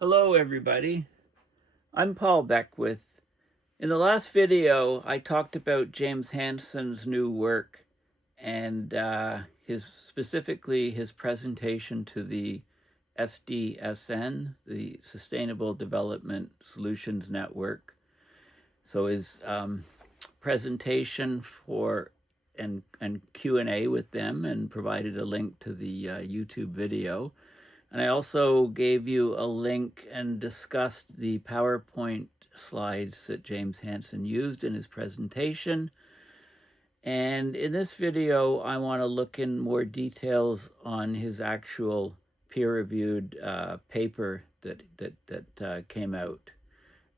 Hello everybody, I'm Paul Beckwith. In the last video I talked about James Hansen's new work and specifically his presentation to the SDSN, the Sustainable Development Solutions Network. So his presentation for and Q&A with them, and provided a link to the YouTube video. And I also gave you a link and discussed the PowerPoint slides that James Hansen used in his presentation. And in this video, I want to look in more details on his actual peer-reviewed paper that came out.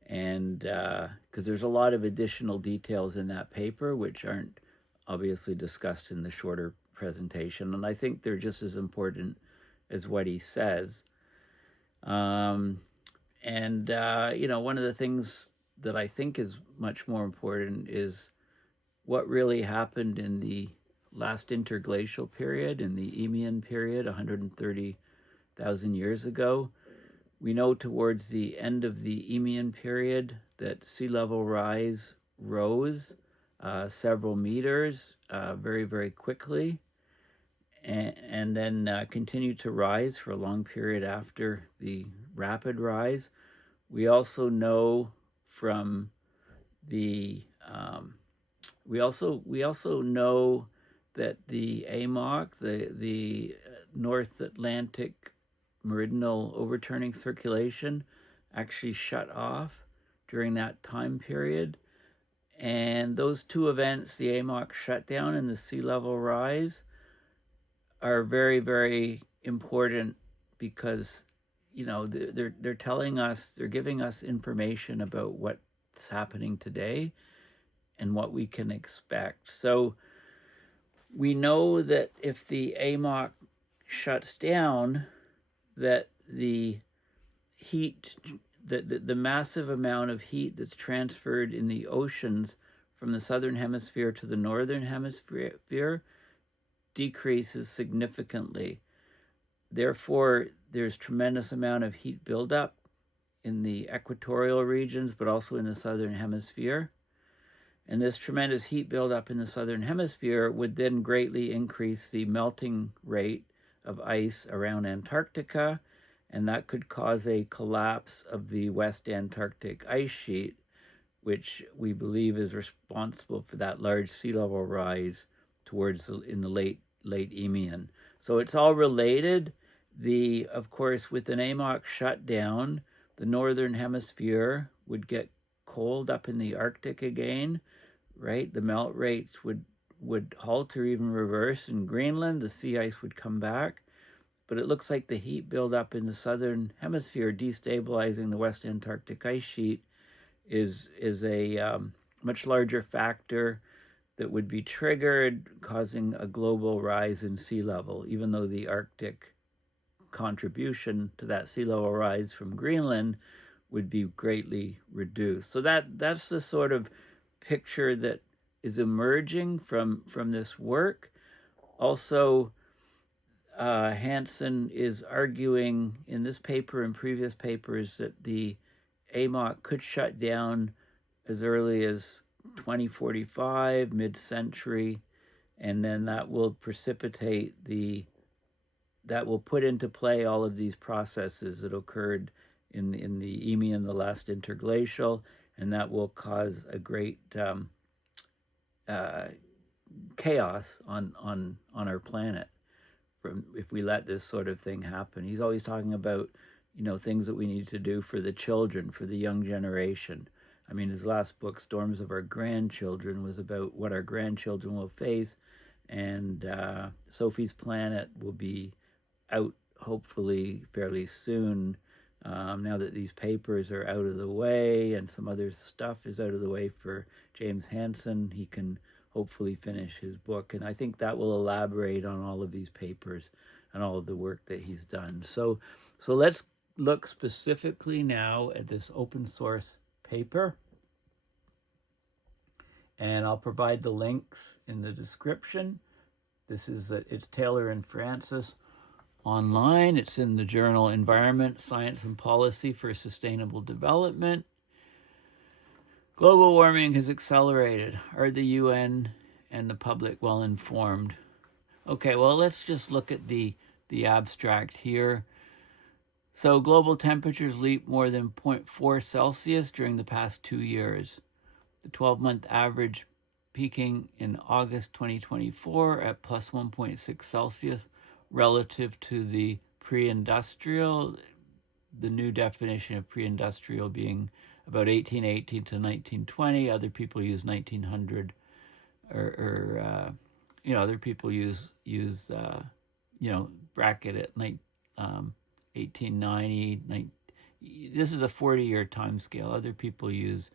And because there's a lot of additional details in that paper which aren't obviously discussed in the shorter presentation, and I think they're just as important as what he says. You know, one of the things that I think is much more important is what really happened in the last interglacial period, in the Eemian period, 130,000 years ago. We know towards the end of the Eemian period that sea level rise rose several meters very, very quickly, and then continued to rise for a long period after the rapid rise. We also know from the we also know that the AMOC, the North Atlantic Meridional Overturning Circulation, actually shut off during that time period. And those two events, the AMOC shutdown and the sea level rise, are very, very important because, you know, they're telling us, they're giving us information about what's happening today and what we can expect. So we know that if the AMOC shuts down, that the heat, the massive amount of heat that's transferred in the oceans from the southern hemisphere to the northern hemisphere decreases significantly. Therefore, there's tremendous amount of heat buildup in the equatorial regions, but also in the southern hemisphere. And this tremendous heat buildup in the southern hemisphere would then greatly increase the melting rate of ice around Antarctica, and that could cause a collapse of the West Antarctic Ice Sheet, which we believe is responsible for that large sea level rise in the late Eemian. So it's all related. Of course, with an AMOC shutdown, the northern hemisphere would get cold up in the Arctic again, right? The melt rates would halt or even reverse in Greenland. The sea ice would come back. But it looks like the heat buildup in the southern hemisphere destabilizing the West Antarctic Ice Sheet is a much larger factor that would be triggered, causing a global rise in sea level, even though the Arctic contribution to that sea level rise from Greenland would be greatly reduced. So that's the sort of picture that is emerging from this work. Also, Hansen is arguing in this paper and previous papers that the AMOC could shut down as early as 2045, mid-century, and then that will precipitate that will put into play all of these processes that occurred in the Eemian, the last interglacial, and that will cause a great chaos on our planet if we let this sort of thing happen. He's always talking about, you know, things that we need to do for the children, for the young generation. I mean, his last book, Storms of Our Grandchildren, was about what our grandchildren will face, and Sophie's Planet will be out hopefully fairly soon, now that these papers are out of the way and some other stuff is out of the way for James Hansen. He can hopefully finish his book, and I think that will elaborate on all of these papers and all of the work that he's done. So let's look specifically now at this open source paper, and I'll provide the links in the description. It's Taylor and Francis. online. It's in the journal Environment, Science and Policy for Sustainable Development. Global warming has accelerated. Are the UN and the public well informed? Okay, well, let's just look at the abstract here. So global temperatures leaped more than 0.4 Celsius during the past 2 years. The 12-month average peaking in August 2024 at plus 1.6 Celsius relative to the pre-industrial, the new definition of pre-industrial being about 1818 to 1920. Other people use 1900, or other people use bracket at 1890. This is a 40-year time scale. Other people use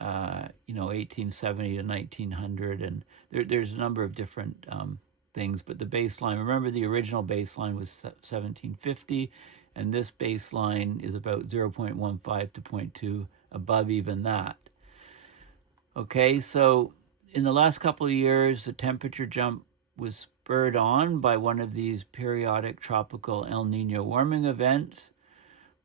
1870 to 1900, and there's a number of different things, but the baseline, remember the original baseline was 1750, and this baseline is about 0.15 to 0.2 above even that. Okay, so in the last couple of years, the temperature jump was spurred on by one of these periodic tropical El Niño warming events,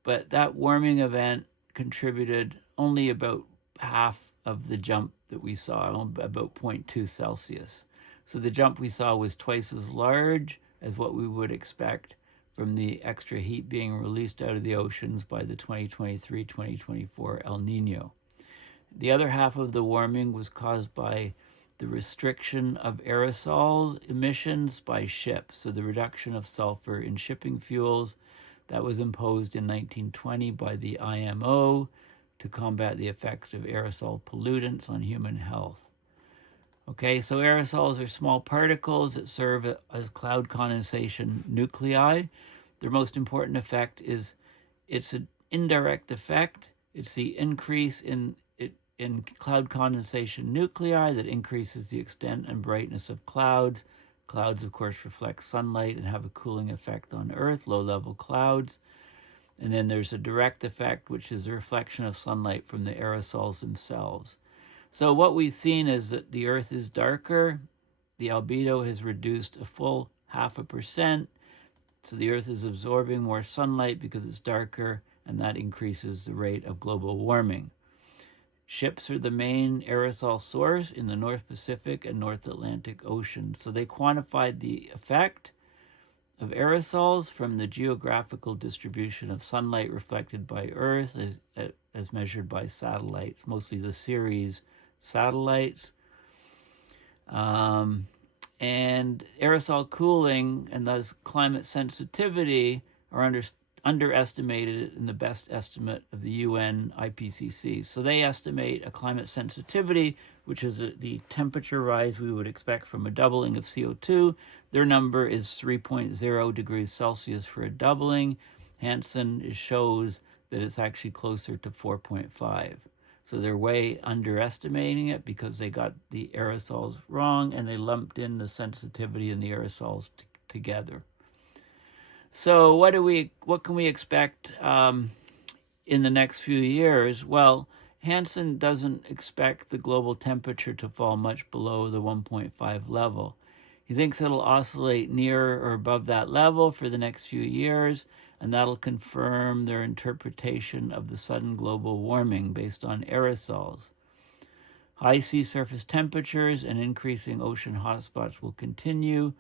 but that warming event contributed only about half of the jump that we saw, about 0.2 Celsius. So the jump we saw was twice as large as what we would expect from the extra heat being released out of the oceans by the 2023-2024 El Niño. The other half of the warming was caused by the restriction of aerosol emissions by ships, so the reduction of sulfur in shipping fuels that was imposed in 1920 by the IMO to combat the effects of aerosol pollutants on human health. Okay, so aerosols are small particles that serve as cloud condensation nuclei. Their most important effect is it's an indirect effect. It's the increase in cloud condensation nuclei that increases the extent and brightness of clouds. Clouds, of course, reflect sunlight and have a cooling effect on Earth, low-level clouds. And then there's a direct effect, which is a reflection of sunlight from the aerosols themselves. So what we've seen is that the Earth is darker. The albedo has reduced a full 0.5%. So the Earth is absorbing more sunlight because it's darker, and that increases the rate of global warming. Ships are the main aerosol source in the North Pacific and North Atlantic Ocean. So they quantified the effect of aerosols from the geographical distribution of sunlight reflected by Earth as measured by satellites, mostly the Ceres satellites. And aerosol cooling and thus climate sensitivity are underestimated in the best estimate of the UN IPCC. So they estimate a climate sensitivity, which is the temperature rise we would expect from a doubling of CO2. Their number is 3.0 degrees Celsius for a doubling. Hansen shows that it's actually closer to 4.5. So they're way underestimating it because they got the aerosols wrong and they lumped in the sensitivity and the aerosols together. So what can we expect in the next few years? Well, Hansen doesn't expect the global temperature to fall much below the 1.5 level. He thinks it'll oscillate near or above that level for the next few years, and that'll confirm their interpretation of the sudden global warming based on aerosols. High sea surface temperatures and increasing ocean hotspots will continue,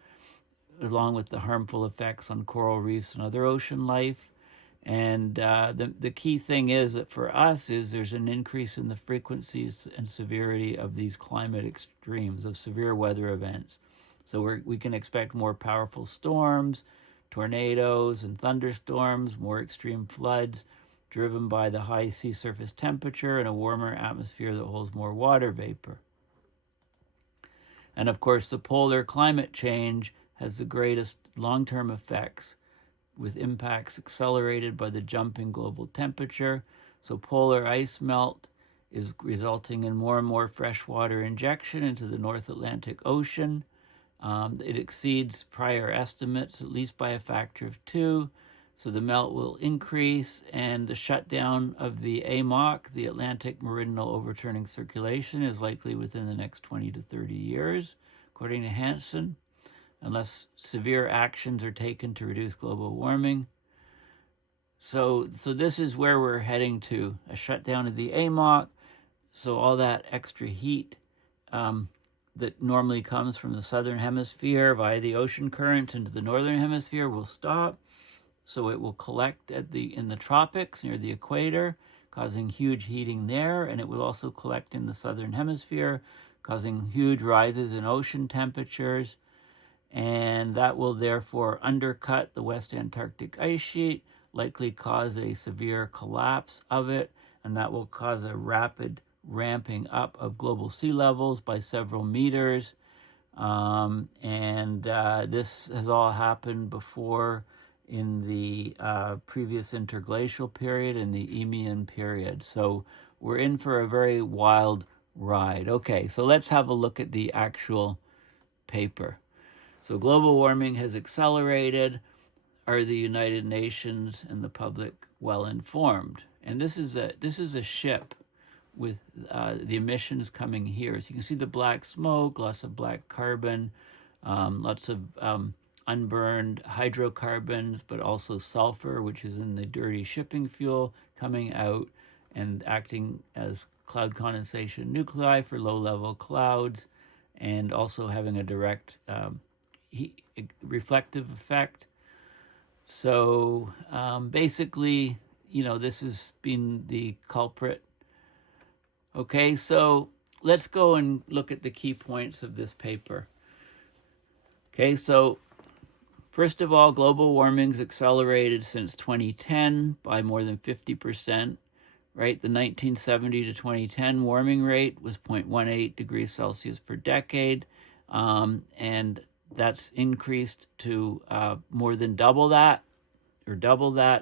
along with the harmful effects on coral reefs and other ocean life. And the key thing is that for us is there's an increase in the frequencies and severity of these climate extremes, of severe weather events. So we can expect more powerful storms, tornadoes and thunderstorms, more extreme floods driven by the high sea surface temperature and a warmer atmosphere that holds more water vapor. And of course, the polar climate change has the greatest long-term effects, with impacts accelerated by the jump in global temperature. So polar ice melt is resulting in more and more freshwater injection into the North Atlantic Ocean. It exceeds prior estimates, at least by a factor of 2. So the melt will increase, and the shutdown of the AMOC, the Atlantic Meridional Overturning Circulation, is likely within the next 20 to 30 years, according to Hansen. unless severe actions are taken to reduce global warming. So this is where we're heading to, a shutdown of the AMOC. So all that extra heat that normally comes from the southern hemisphere via the ocean current into the northern hemisphere will stop. So it will collect in the tropics near the equator, causing huge heating there, and it will also collect in the southern hemisphere, causing huge rises in ocean temperatures, and that will therefore undercut the West Antarctic Ice Sheet, likely cause a severe collapse of it, and that will cause a rapid ramping up of global sea levels by several meters. This has all happened before in the previous interglacial period and the Eemian period. So we're in for a very wild ride. Okay, so let's have a look at the actual paper. So global warming has accelerated. Are the United Nations and the public well informed? And this is a ship with the emissions coming here. So you can see the black smoke, lots of black carbon, lots of unburned hydrocarbons, but also sulfur, which is in the dirty shipping fuel, coming out and acting as cloud condensation nuclei for low-level clouds, and also having a direct reflective effect. So basically, this has been the culprit. Okay, so let's go and look at the key points of this paper. Okay, so first of all, global warming's accelerated since 2010 by more than 50%, right? The 1970 to 2010 warming rate was 0.18 degrees Celsius per decade, and that's increased to more than double that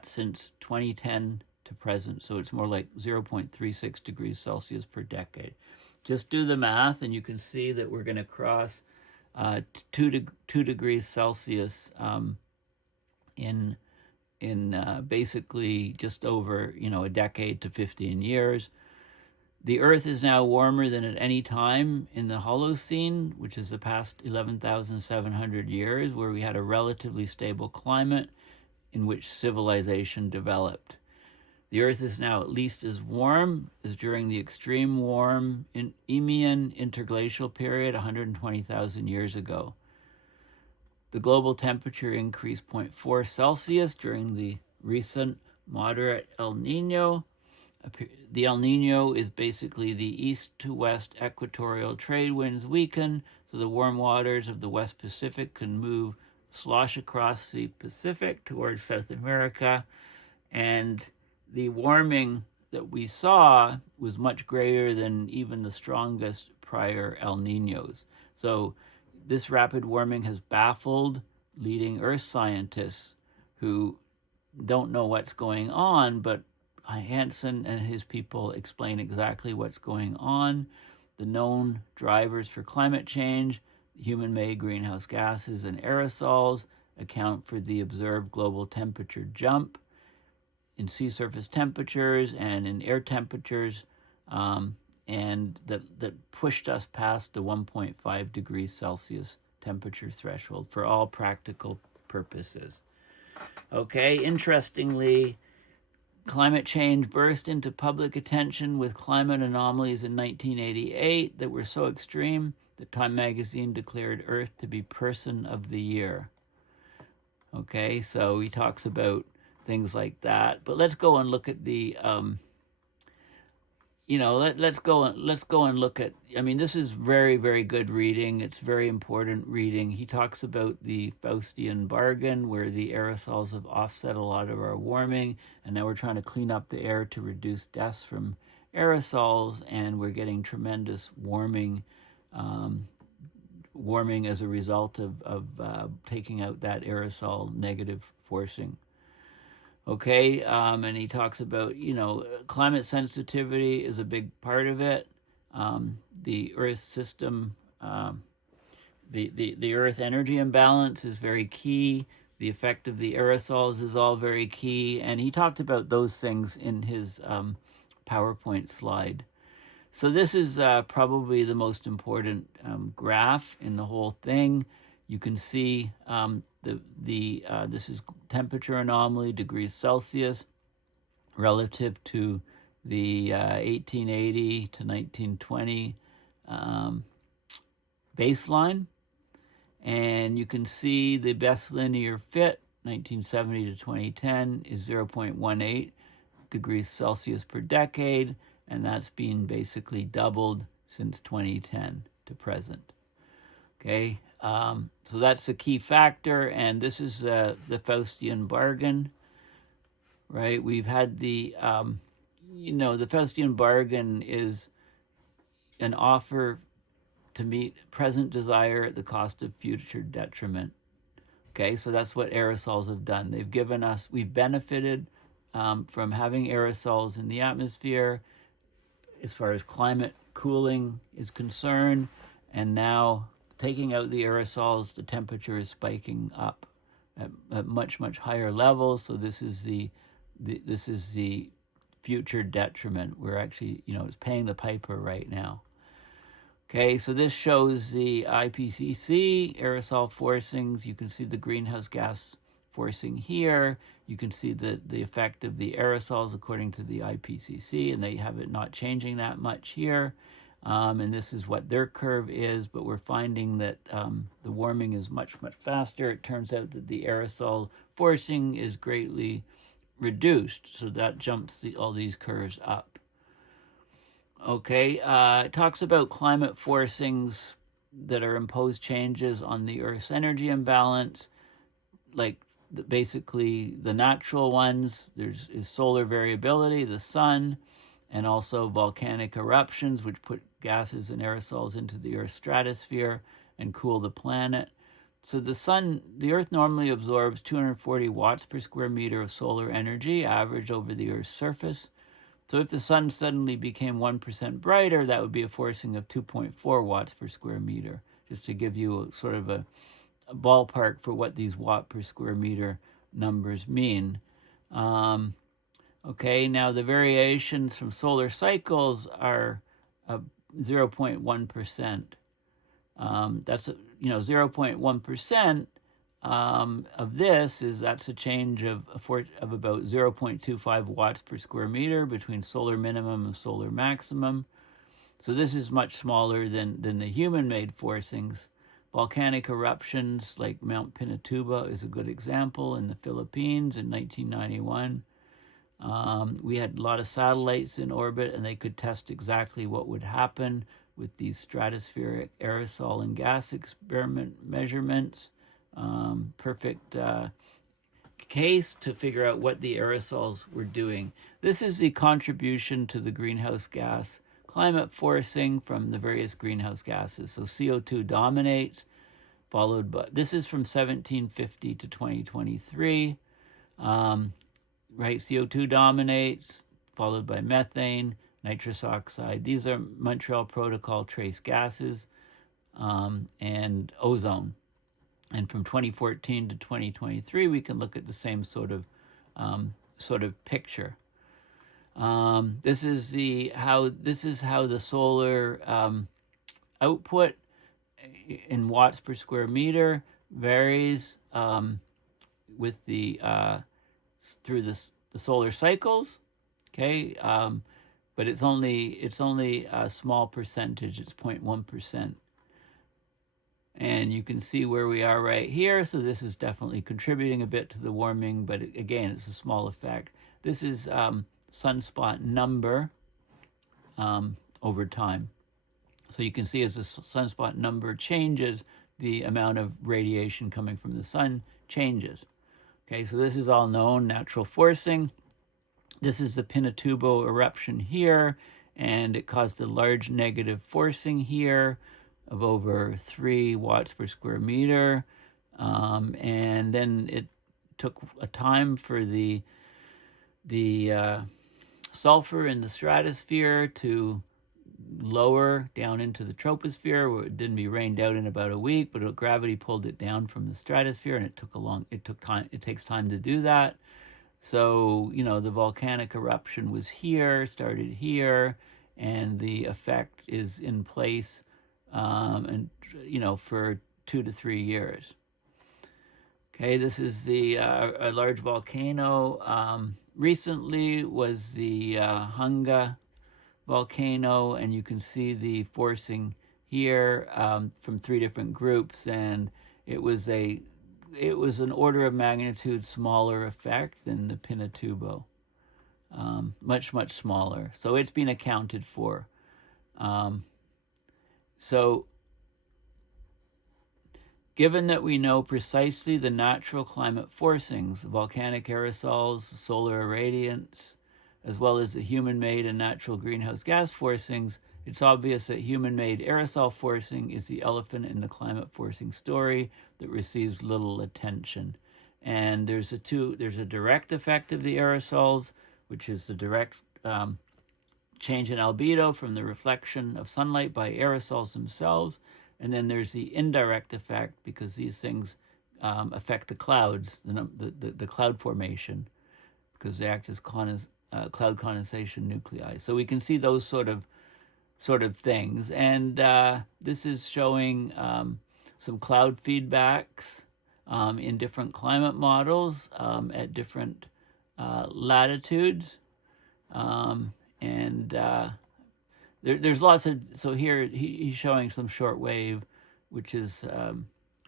since 2010 to present. So it's more like 0.36 degrees Celsius per decade. Just do the math and you can see that we're going to cross 2 degrees Celsius in basically just over a decade to 15 years. The Earth is now warmer than at any time in the Holocene, which is the past 11,700 years, where we had a relatively stable climate in which civilization developed. The Earth is now at least as warm as during the extreme warm Eemian interglacial period 120,000 years ago. The global temperature increased 0.4 Celsius during the recent moderate El Niño. The El Niño is basically the east to west equatorial trade winds weaken, so the warm waters of the West Pacific can slosh across the Pacific towards South America, and the warming that we saw was much greater than even the strongest prior El Niños. So this rapid warming has baffled leading Earth scientists who don't know what's going on, but Hansen and his people explain exactly what's going on. The known drivers for climate change, human-made greenhouse gases and aerosols, account for the observed global temperature jump in sea surface temperatures and in air temperatures, and that pushed us past the 1.5 degrees Celsius temperature threshold for all practical purposes. Okay, interestingly, climate change burst into public attention with climate anomalies in 1988 that were so extreme that Time magazine declared Earth to be Person of the Year. Okay, so he talks about things like that. But let's go and look at the, let's go and look at, this is very, very good reading. It's very important reading. He talks about the Faustian bargain, where the aerosols have offset a lot of our warming, and now we're trying to clean up the air to reduce deaths from aerosols, and we're getting tremendous warming as a result of taking out that aerosol negative forcing. Okay, and he talks about, climate sensitivity is a big part of it. The Earth system, the Earth energy imbalance is very key. The effect of the aerosols is all very key. And he talked about those things in his PowerPoint slide. So this is probably the most important graph in the whole thing. You can see this is temperature anomaly, degrees Celsius, relative to the 1880 to 1920 baseline. And you can see the best linear fit, 1970 to 2010, is 0.18 degrees Celsius per decade, and that's been basically doubled since 2010 to present. Okay, so that's a key factor, and this is the Faustian bargain, right? We've had the Faustian bargain is an offer to meet present desire at the cost of future detriment. Okay, so that's what aerosols have done. They've given us, we've benefited from having aerosols in the atmosphere as far as climate cooling is concerned, and now taking out the aerosols, the temperature is spiking up at much, much higher levels. So this is the future detriment. We're actually, it's paying the piper right now. Okay, so this shows the IPCC aerosol forcings. You can see the greenhouse gas forcing here. You can see the effect of the aerosols according to the IPCC, and they have it not changing that much here. And this is what their curve is, but we're finding that the warming is much, much faster. It turns out that the aerosol forcing is greatly reduced, so that jumps all these curves up. Okay, it talks about climate forcings that are imposed changes on the Earth's energy imbalance, like basically the natural ones. Is solar variability, the sun, and also volcanic eruptions, which put gases and aerosols into the Earth's stratosphere and cool the planet. So the Earth normally absorbs 240 watts per square meter of solar energy, average over the Earth's surface. So if the sun suddenly became 1% brighter, that would be a forcing of 2.4 watts per square meter, just to give you a sort of a ballpark for what these watt per square meter numbers mean. Okay, now the variations from solar cycles are 0.1%. That's 0.1% of this that's a change of about 0.25 watts per square meter between solar minimum and solar maximum. So this is much smaller than the human-made forcings. Volcanic eruptions like Mount Pinatubo is a good example in the Philippines in 1991. We had a lot of satellites in orbit, and they could test exactly what would happen with these stratospheric aerosol and gas experiment measurements. Perfect case to figure out what the aerosols were doing. This is the contribution to the greenhouse gas climate forcing from the various greenhouse gases. So CO2 dominates, followed by, this is from 1750 to 2023. Right, CO2 dominates, followed by methane, nitrous oxide. These are Montreal Protocol trace gases, and ozone. And from 2014 to 2023, we can look at the same sort of picture. This is how the solar output in watts per square meter varies with through the solar cycles. Okay, but it's only a small percentage. It's 0.1%. And you can see where we are right here. So this is definitely contributing a bit to the warming, but again, it's a small effect. This is sunspot number over time. So you can see as the sunspot number changes, the amount of radiation coming from the sun changes. Okay, so this is all known, natural forcing. This is the Pinatubo eruption here, and it caused a large negative forcing here of over 3 watts per square meter. And then it took a time for the sulfur in the stratosphere to lower down into the troposphere, where it didn't be rained out in about a week, but gravity pulled it down from the stratosphere, and it takes time to do that. So, the volcanic eruption was here, started here, and the effect is in place, and for 2 to 3 years. Okay, this is the a large volcano. Recently was the Hunga volcano, and you can see the forcing here from 3 different groups, and it was an order of magnitude smaller effect than the Pinatubo, much smaller. So it's been accounted for. So given that we know precisely the natural climate forcings, volcanic aerosols, solar irradiance, as well as the human-made and natural greenhouse gas forcings, it's obvious that human-made aerosol forcing is the elephant in the climate forcing story that receives little attention. And there's a direct effect of the aerosols, which is the direct change in albedo from the reflection of sunlight by aerosols themselves. And then there's the indirect effect, because these things affect the clouds, the cloud formation, because they act as cloud condensation nuclei. So we can see those sort of things. And this is showing some cloud feedbacks in different climate models at different latitudes. There's lots of, so here he's showing some short wave, which is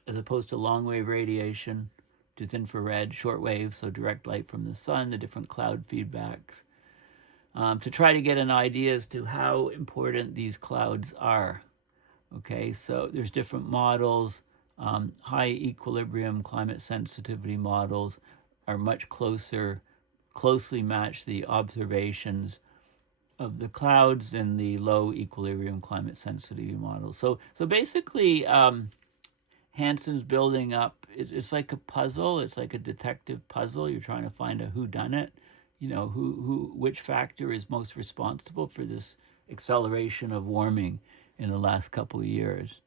as opposed to long wave radiation, which is infrared, short wave, so direct light from the sun, the different cloud feedbacks, to try to get an idea as to how important these clouds are. Okay, so there's different models. High equilibrium climate sensitivity models are much closely match the observations of the clouds and the low equilibrium climate sensitivity models. So basically, Hansen's building up. It's like a puzzle. It's like a detective puzzle. You're trying to find a whodunit. You know, which factor is most responsible for this acceleration of warming in the last couple of years.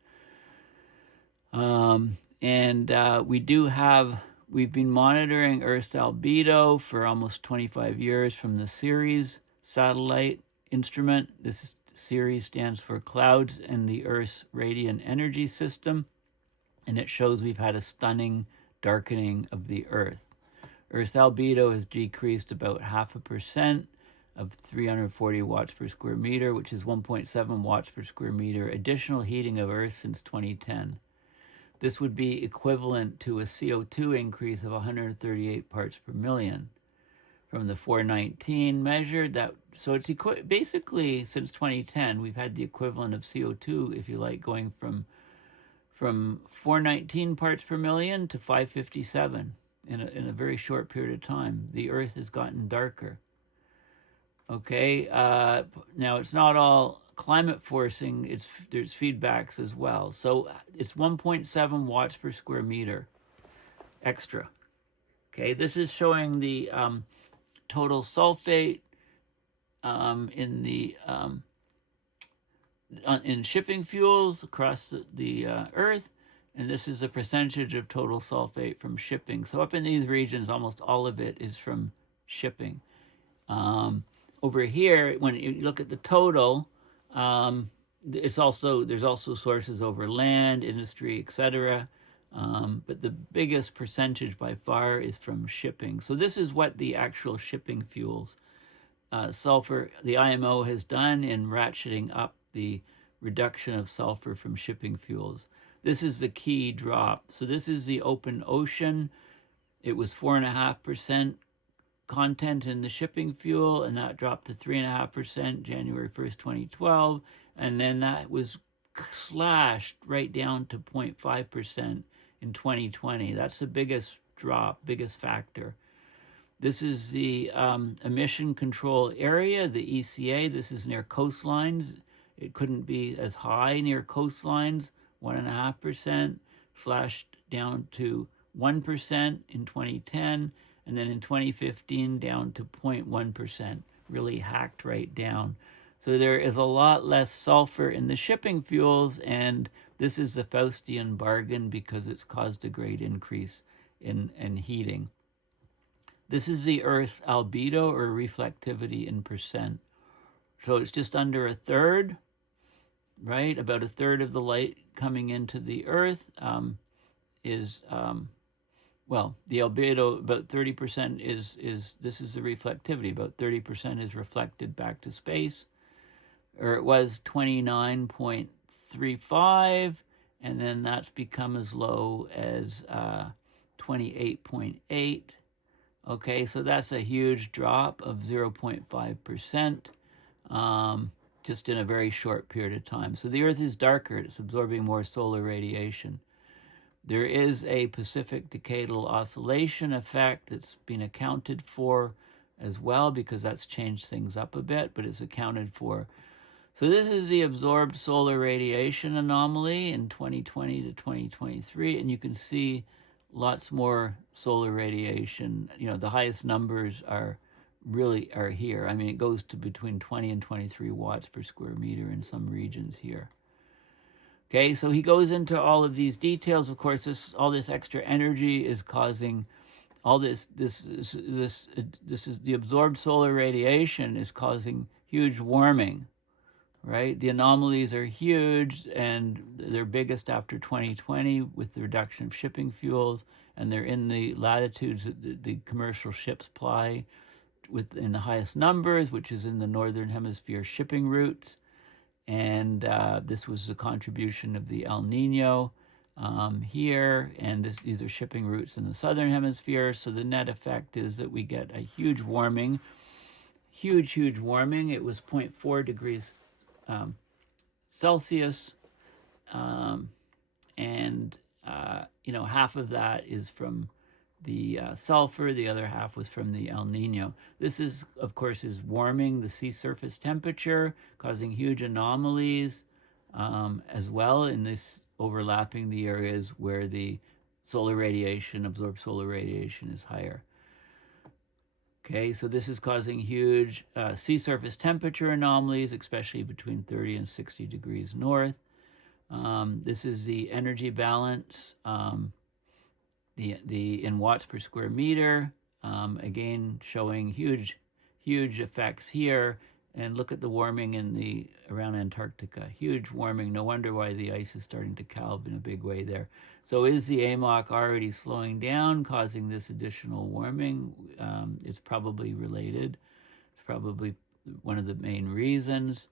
We've been monitoring Earth's albedo for almost 25 years from the Ceres satellite instrument. This Ceres stands for Clouds and the Earth's Radiant Energy System, and it shows we've had a stunning darkening of the Earth. Earth's albedo has decreased about 0.5% of 340 watts per square meter, which is 1.7 watts per square meter additional heating of Earth since 2010. This would be equivalent to a CO2 increase of 138 parts per million from the 419 measured. So it's basically, since 2010, we've had the equivalent of CO2, if you like, going from 419 parts per million to 557 in a very short period of time. The Earth has gotten darker. Okay, now it's not all climate forcing, there's feedbacks as well. So it's 1.7 watts per square meter extra. Okay, this is showing the total sulfate in shipping fuels across the Earth, and this is a percentage of total sulfate from shipping. So up in these regions, almost all of it is from shipping. Over here, when you look at the total, there's also sources over land, industry, etc. But the biggest percentage by far is from shipping. So this is what the actual shipping fuels, sulfur, the IMO has done in ratcheting up the reduction of sulfur from shipping fuels. This is the key drop. So this is the open ocean. It was 4.5% content in the shipping fuel, and that dropped to 3.5% January 1st, 2012. And then that was slashed right down to 0.5% in 2020. That's the biggest drop, biggest factor. This is the emission control area, the ECA. This is near coastlines. It couldn't be as high near coastlines, 1.5%, slashed down to 1% in 2010, and then in 2015 down to 0.1%, really hacked right down. So there is a lot less sulfur in the shipping fuels, and this is the Faustian bargain because it's caused a great increase in heating. This is the Earth's albedo, or reflectivity in percent. So it's just under a third. right? About a third of the light coming into the Earth is, well, the albedo, about 30% this is the reflectivity, about 30% is reflected back to space, or it was 29.35, and then that's become as low as 28.8. Okay, so that's a huge drop of 0.5%, just in a very short period of time. So the Earth is darker, it's absorbing more solar radiation. There is a Pacific Decadal Oscillation effect that's been accounted for as well, because that's changed things up a bit, but it's accounted for. So this is the absorbed solar radiation anomaly in 2020 to 2023, and you can see lots more solar radiation. You know, the highest numbers are here. I mean, it goes to between 20 and 23 watts per square meter in some regions here. Okay, so he goes into all of these details. Of course, all this extra energy is causing all this is the absorbed solar radiation is causing huge warming, right? The anomalies are huge, and they're biggest after 2020 with the reduction of shipping fuels, and they're in the latitudes that the commercial ships ply in the highest numbers, which is in the northern hemisphere shipping routes. And this was the contribution of the El Nino here, and these are shipping routes in the southern hemisphere. So the net effect is that we get a huge warming, huge warming. It was 0.4 degrees Celsius, and half of that is from the sulfur, the other half was from the El Nino. This is, of course, is warming the sea surface temperature, causing huge anomalies as well in this, overlapping the areas where the absorbed solar radiation is higher. Okay, so this is causing huge sea surface temperature anomalies, especially between 30 and 60 degrees north. This is the energy balance, the in watts per square meter, again showing huge effects here. And look at the warming around Antarctica, huge warming. No wonder why the ice is starting to calve in a big way there. So is the AMOC already slowing down, causing this additional warming? It's probably related. It's probably one of the main reasons.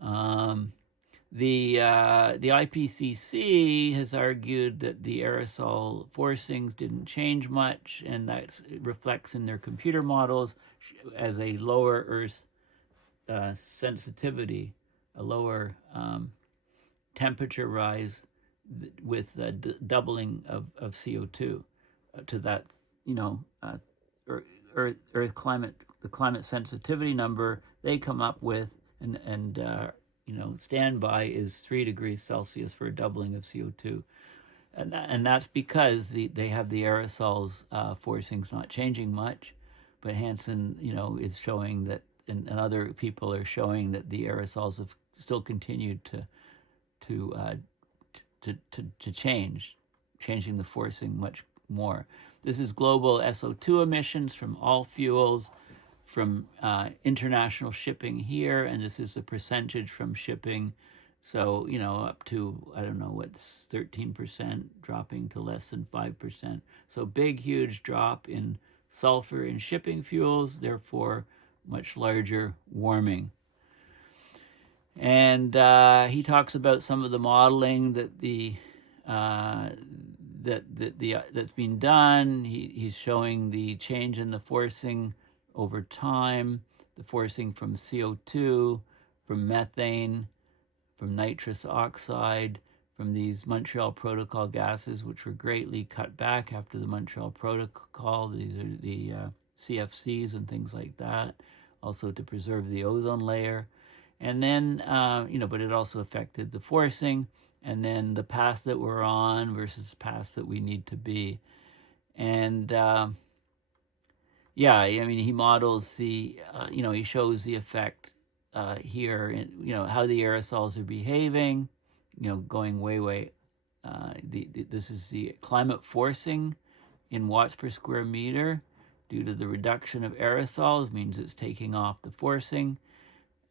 The IPCC has argued that the aerosol forcings didn't change much, and that reflects in their computer models as a lower Earth sensitivity, a lower temperature rise with the doubling of CO2 to that, Earth climate, the climate sensitivity number they come up with, and standby is 3 degrees Celsius for a doubling of CO2. And that's because they have the aerosols forcings not changing much, but Hansen, is showing that, and other people are showing that the aerosols have still continued to changing the forcing much more. This is global SO2 emissions from all fuels, from international shipping here, and this is the percentage from shipping. So, up to, 13%, dropping to less than 5%. So big, huge drop in sulfur in shipping fuels, therefore much larger warming. And he talks about some of the modeling that's been done. He's showing the change in the forcing over time, the forcing from CO2, from methane, from nitrous oxide, from these Montreal Protocol gases, which were greatly cut back after the Montreal Protocol. These are the CFCs and things like that, also to preserve the ozone layer. And then, but it also affected the forcing, and then the path that we're on versus paths that we need to be. And he models the, he shows the effect here, in, how the aerosols are behaving, going way. This is the climate forcing in watts per square meter due to the reduction of aerosols, means it's taking off the forcing.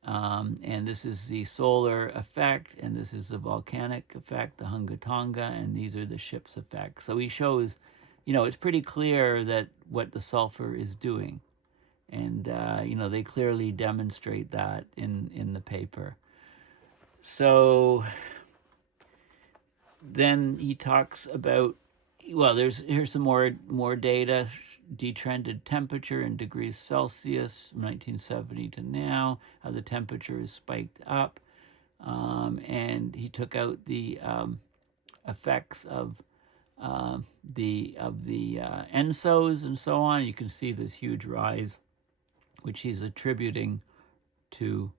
And this is the solar effect, and this is the volcanic effect, the Hunga Tonga, and these are the ship's effects. So he shows, it's pretty clear that what the sulfur is doing. And, they clearly demonstrate that in the paper. So then he talks about, here's some more data. Detrended temperature in degrees Celsius from 1970 to now, how the temperature is spiked up. And he took out the effects of the ENSOs and so on. You can see this huge rise, which he's attributing to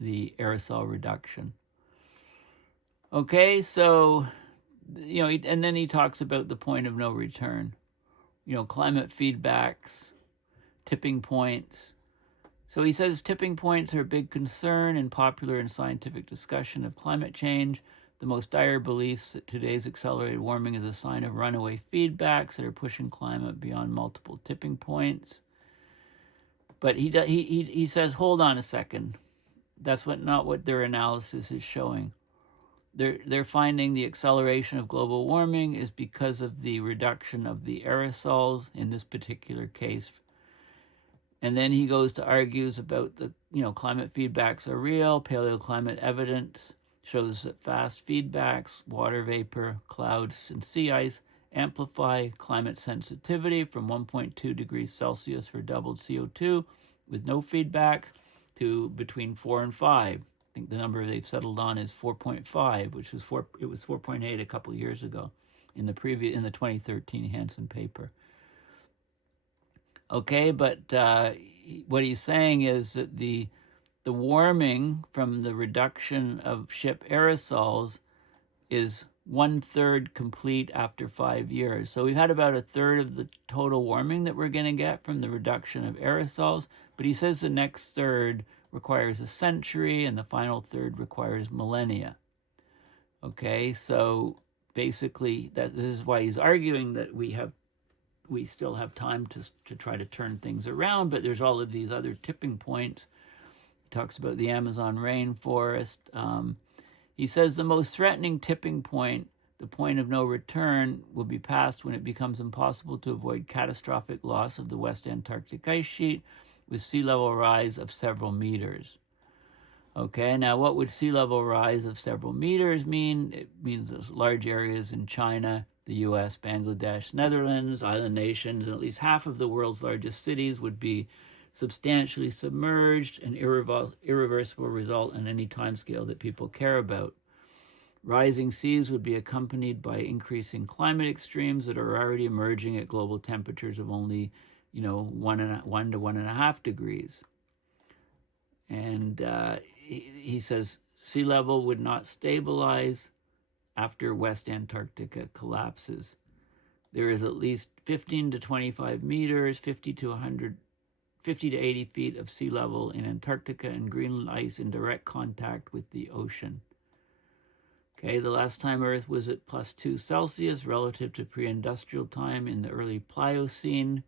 the aerosol reduction. Okay, so, and then he talks about the point of no return. Climate feedbacks, tipping points. So he says tipping points are a big concern in popular and scientific discussion of climate change. The most dire beliefs that today's accelerated warming is a sign of runaway feedbacks that are pushing climate beyond multiple tipping points. But he says, hold on a second. That's not what their analysis is showing. They're finding the acceleration of global warming is because of the reduction of the aerosols in this particular case. And then he goes to argues about the, climate feedbacks are real. Paleoclimate evidence shows that fast feedbacks, water vapor, clouds, and sea ice amplify climate sensitivity from 1.2 degrees Celsius for doubled CO2 with no feedback to between 4 and 5. I think the number they've settled on is 4.5, which was 4.8 a couple of years ago in the 2013 Hansen paper. Okay, but what he's saying is that the warming from the reduction of ship aerosols is 1/3 complete after 5 years. So we've had about 1/3 of the total warming that we're going to get from the reduction of aerosols, but he says the next third requires a century, and the final third requires millennia. Okay, so basically this is why he's arguing that we still have time to try to turn things around, but there's all of these other tipping points. He talks about the Amazon rainforest. He says the most threatening tipping point, the point of no return, will be passed when it becomes impossible to avoid catastrophic loss of the West Antarctic Ice Sheet with sea level rise of several meters. Okay, now what would sea level rise of several meters mean? It means those large areas in China, the US, Bangladesh, Netherlands, island nations, and at least half of the world's largest cities would be substantially submerged, an irreversible result in any timescale that people care about. Rising seas would be accompanied by increasing climate extremes that are already emerging at global temperatures of only 1 to 1.5 degrees. And he says sea level would not stabilize after West Antarctica collapses. There is at least 15 to 25 meters, 50 to 80 feet of sea level in Antarctica and Greenland ice in direct contact with the ocean. Okay, the last time Earth was at +2 Celsius relative to pre-industrial time in the early Pliocene,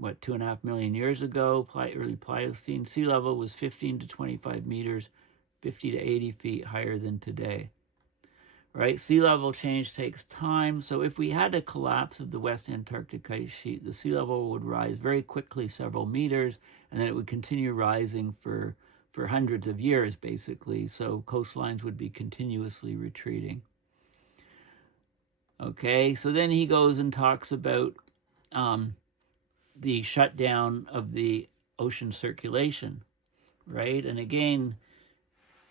2.5 million years ago, early Pliocene, sea level was 15 to 25 meters, 50 to 80 feet higher than today. Right? Sea level change takes time. So if we had a collapse of the West Antarctic Ice Sheet, the sea level would rise very quickly, several meters, and then it would continue rising for hundreds of years, basically. So coastlines would be continuously retreating. Okay, so then he goes and talks about the shutdown of the ocean circulation, right? And again,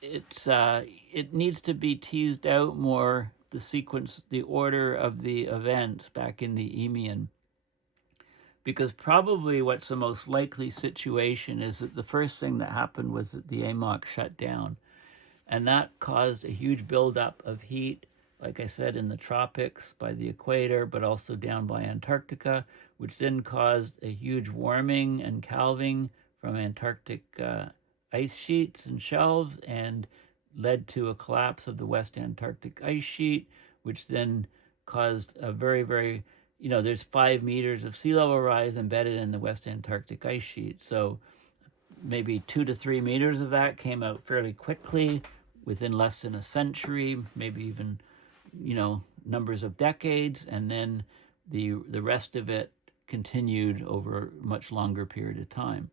it needs to be teased out more, the sequence, the order of the events back in the Eemian, because probably what's the most likely situation is that the first thing that happened was that the AMOC shut down, and that caused a huge buildup of heat, like I said, in the tropics by the equator, but also down by Antarctica, which then caused a huge warming and calving from Antarctic ice sheets and shelves, and led to a collapse of the West Antarctic Ice Sheet, which then caused a very, very, there's 5 meters of sea level rise embedded in the West Antarctic Ice Sheet. So maybe 2 to 3 meters of that came out fairly quickly within less than a century, maybe even, numbers of decades, and then the rest of it continued over a much longer period of time.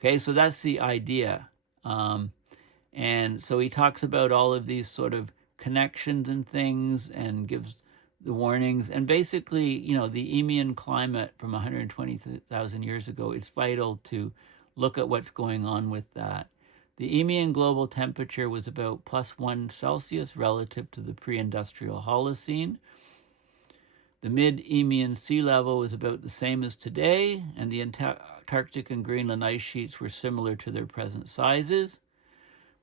Okay, so that's the idea. And so he talks about all of these sort of connections and things and gives the warnings. And basically, the Eemian climate from 120,000 years ago, it's vital to look at what's going on with that. The Eemian global temperature was about +1 Celsius relative to the pre-industrial Holocene. The mid-Eemian sea level was about the same as today, and the Antarctic and Greenland ice sheets were similar to their present sizes.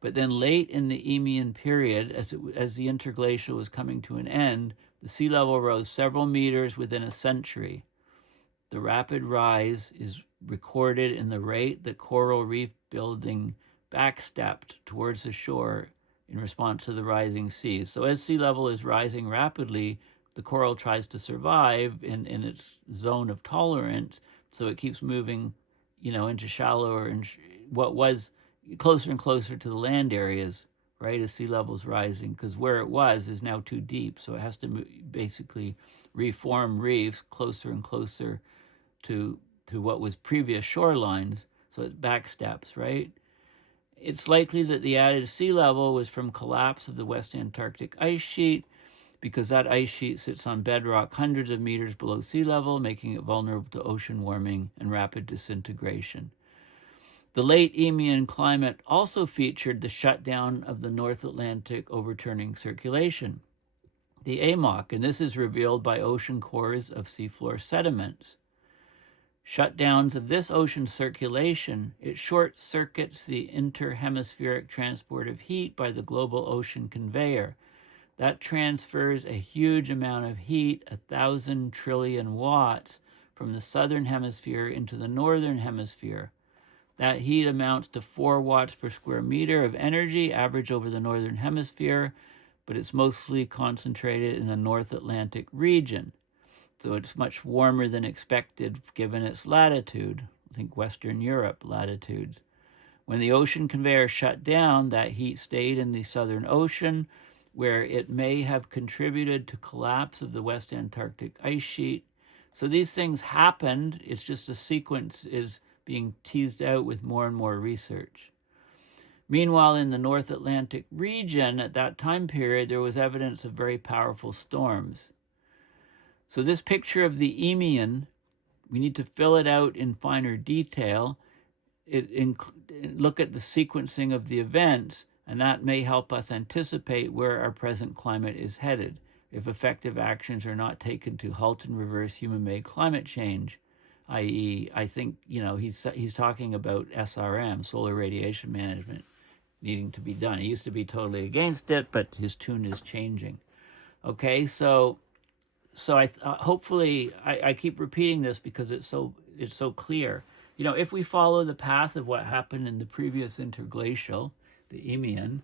But then late in the Eemian period, as the interglacial was coming to an end, the sea level rose several meters within a century. The rapid rise is recorded in the rate that coral reef building backstepped towards the shore in response to the rising seas. So as sea level is rising rapidly, the coral tries to survive in its zone of tolerance, so it keeps moving, into shallower and what was closer and closer to the land areas, right, as sea level's rising, because where it was is now too deep, so it has to basically reform reefs closer and closer to what was previous shorelines, so it backsteps, right? It's likely that the added sea level was from collapse of the West Antarctic Ice Sheet, because that ice sheet sits on bedrock hundreds of meters below sea level, making it vulnerable to ocean warming and rapid disintegration. The late Eemian climate also featured the shutdown of the North Atlantic overturning circulation, the AMOC, and this is revealed by ocean cores of seafloor sediments. Shutdowns of this ocean circulation, it short-circuits the interhemispheric transport of heat by the global ocean conveyor. That transfers a huge amount of heat, 1,000 trillion watts, from the southern hemisphere into the northern hemisphere. That heat amounts to 4 watts per square meter of energy, average over the northern hemisphere, but it's mostly concentrated in the North Atlantic region. So it's much warmer than expected given its latitude, I think Western Europe latitudes. When the ocean conveyor shut down, that heat stayed in the Southern Ocean, where it may have contributed to collapse of the West Antarctic Ice Sheet. So these things happened, it's just a sequence is being teased out with more and more research. Meanwhile, in the North Atlantic region at that time period, there was evidence of very powerful storms. So this picture of the Eemian, we need to fill it out in finer detail. Look at the sequencing of the events, and that may help us anticipate where our present climate is headed if effective actions are not taken to halt and reverse human-made climate change, i.e., I think, he's talking about SRM, solar radiation management, needing to be done. He used to be totally against it, but his tune is changing. Okay, so hopefully I keep repeating this because it's so clear. If we follow the path of what happened in the previous interglacial, the Eemian,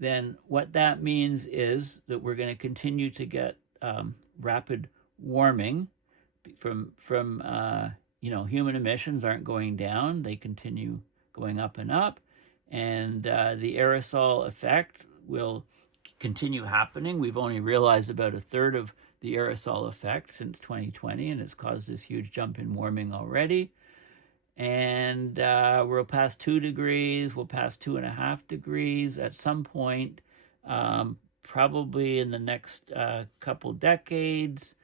then what that means is that we're going to continue to get rapid warming from human emissions aren't going down; they continue going up and up, and the aerosol effect will continue happening. We've only realized about a third of the aerosol effect since 2020, and it's caused this huge jump in warming already. And we'll pass 2 degrees, we'll pass 2.5 degrees at some point, probably in the next couple decades.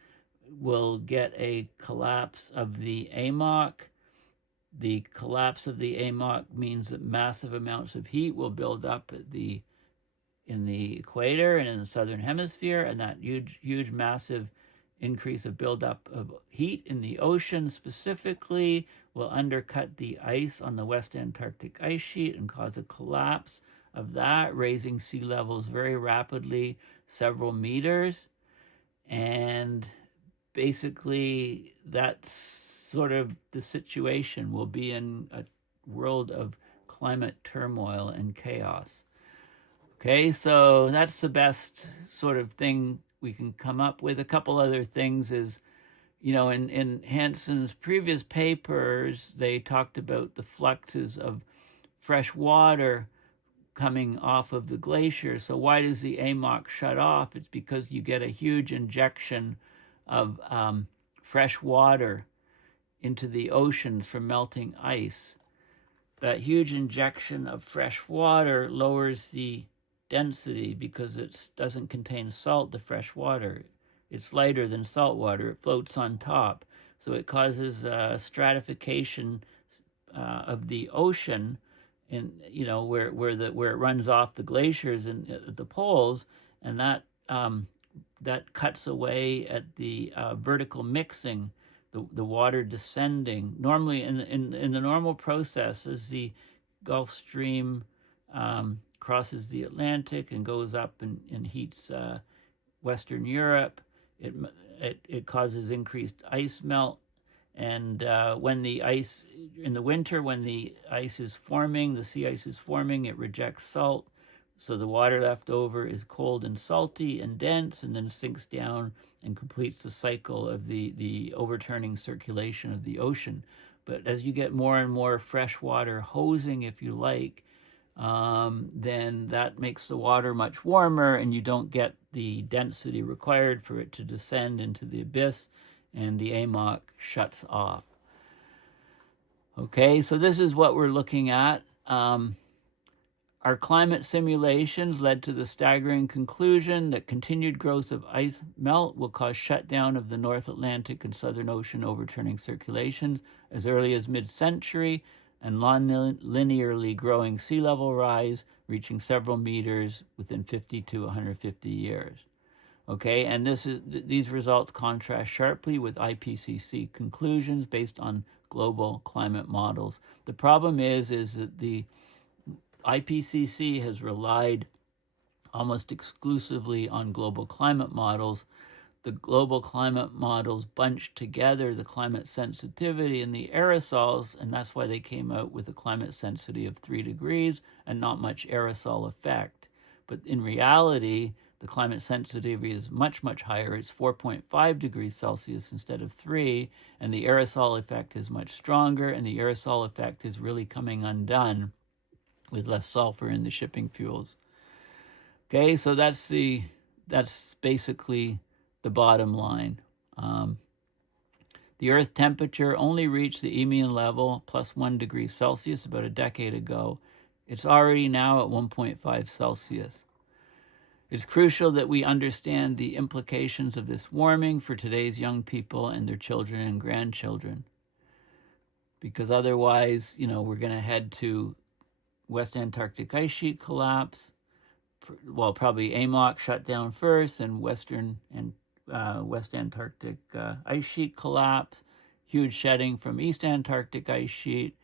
We'll get a collapse of the AMOC. The collapse of the AMOC means that massive amounts of heat will build up in the equator and in the southern hemisphere, and that huge massive increase of buildup of heat in the ocean specifically will undercut the ice on the West Antarctic Ice Sheet and cause a collapse of that, raising sea levels very rapidly, several meters. And basically that's sort of the situation. We'll be in a world of climate turmoil and chaos. Okay, so that's the best sort of thing we can come up with. A couple other things is, in Hansen's previous papers, they talked about the fluxes of fresh water coming off of the glacier. So why does the AMOC shut off? It's because you get a huge injection of fresh water into the oceans from melting ice. That huge injection of fresh water lowers the density because it doesn't contain salt, the fresh water. It's lighter than salt water. It floats on top. So it causes stratification of the ocean, in where it runs off the glaciers and at the poles, and that cuts away at the vertical mixing, the water descending. Normally, in the normal process, as the Gulf Stream crosses the Atlantic and goes up and heats Western Europe, it causes increased ice melt. And when the ice, in the winter, when the ice is forming, the sea ice is forming, it rejects salt. So the water left over is cold and salty and dense, and then sinks down and completes the cycle of the overturning circulation of the ocean. But as you get more and more fresh water hosing, if you like, then that makes the water much warmer, and you don't get the density required for it to descend into the abyss, and the AMOC shuts off. Okay, so this is what we're looking at. Our climate simulations led to the staggering conclusion that continued growth of ice melt will cause shutdown of the North Atlantic and Southern Ocean overturning circulations as early as mid-century, and non-linearly growing sea level rise reaching several meters within 50 to 150 years. Okay, and these results contrast sharply with IPCC conclusions based on global climate models. The problem is that the IPCC has relied almost exclusively on global climate models. The global climate models bunched together the climate sensitivity and the aerosols, and that's why they came out with a climate sensitivity of 3 degrees and not much aerosol effect. But in reality, the climate sensitivity is much, much higher. It's 4.5 degrees Celsius instead of 3, and the aerosol effect is much stronger, and the aerosol effect is really coming undone with less sulfur in the shipping fuels. Okay, so that's basically the bottom line. The Earth temperature only reached the Eemian level, plus 1 degree Celsius, about a decade ago. It's already now at 1.5 Celsius. It's crucial that we understand the implications of this warming for today's young people and their children and grandchildren. Because otherwise, we're going to head to West Antarctic Ice Sheet collapse. Well, probably AMOC shut down first, and West Antarctic Ice Sheet collapse, huge shedding from East Antarctic Ice Sheet,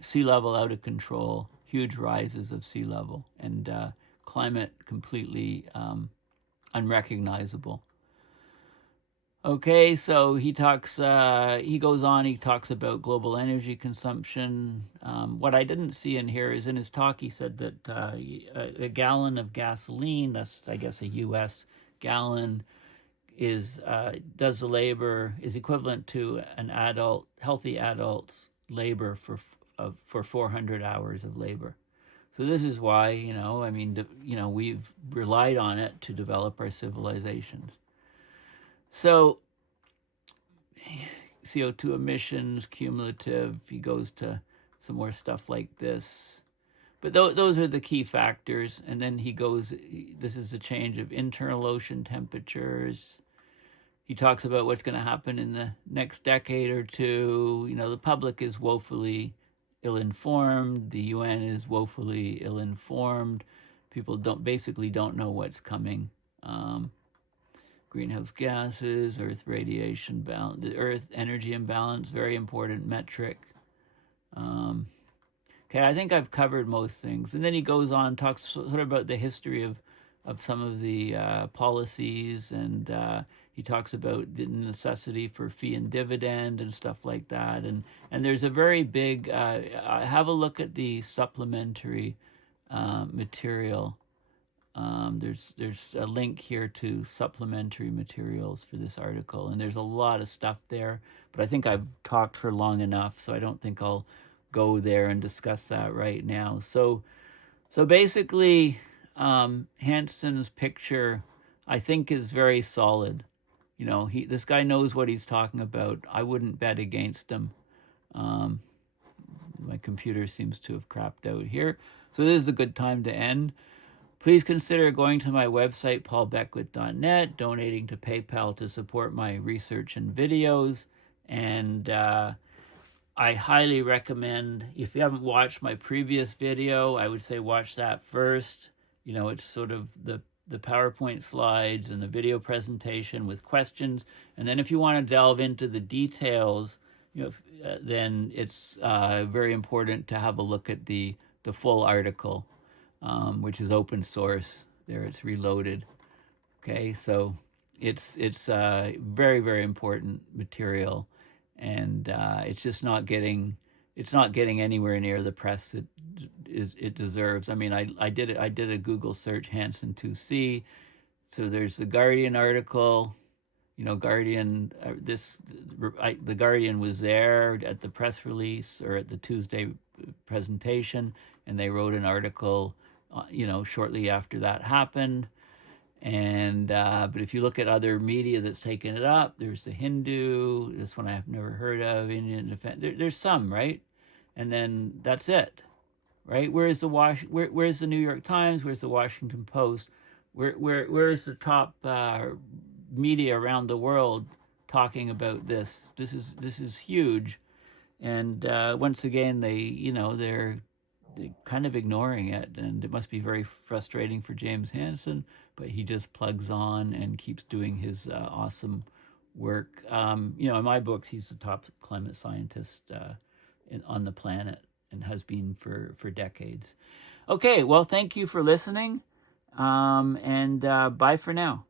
sea level out of control, huge rises of sea level, and climate completely unrecognizable. Okay, so he talks about global energy consumption. What I didn't see in here is in his talk, he said that a gallon of gasoline, that's, I guess, a U.S. gallon, is equivalent to an healthy adult's labor for 400 hours of labor. So this is why, we've relied on it to develop our civilizations. So CO2 emissions, cumulative, he goes to some more stuff like this. But those are the key factors. And then this is the change of internal ocean temperatures. He talks about what's going to happen in the next decade or two. The public is woefully ill-informed. The UN is woefully ill-informed. People don't know what's coming. Greenhouse gases, Earth radiation balance, the Earth energy imbalance, very important metric. Okay, I think I've covered most things. And then he goes on, talks sort of about the history of some of the policies, and he talks about the necessity for fee and dividend and stuff like that. And there's a very big, have a look at the supplementary material. There's a link here to supplementary materials for this article, and there's a lot of stuff there, but I think I've talked for long enough, so I don't think I'll go there and discuss that right now. So basically, Hansen's picture, I think, is very solid. You know, this guy knows what he's talking about. I wouldn't bet against him. My computer seems to have crapped out here. So this is a good time to end. Please consider going to my website, paulbeckwith.net, donating to PayPal to support my research and videos. And I highly recommend, if you haven't watched my previous video, I would say watch that first. You know, it's sort of the PowerPoint slides and the video presentation with questions. And then if you want to delve into the details, you know, then it's very important to have a look at the full article, which is open source. There, it's reloaded. Okay, so it's very, very important material, and it's just not getting anywhere near the press it deserves. I mean, I did a Google search, Hansen 2C. So there's the Guardian article. You know, Guardian, the Guardian was there at the press release or at the Tuesday presentation, and they wrote an article, you know, shortly after that happened. And but if you look at other media that's taken it up, there's the Hindu, this one I've never heard of, Indian Defense. There's some, right? And then that's it, right? Where's the New York Times? Where's the Washington Post? Where's the top media around the world talking about this? This is huge, and once again, they're kind of ignoring it, and it must be very frustrating for James Hansen, but he just plugs on and keeps doing his awesome work. You know, in my books, he's the top climate scientist on the planet, and has been for decades. Okay, well, thank you for listening, and bye for now.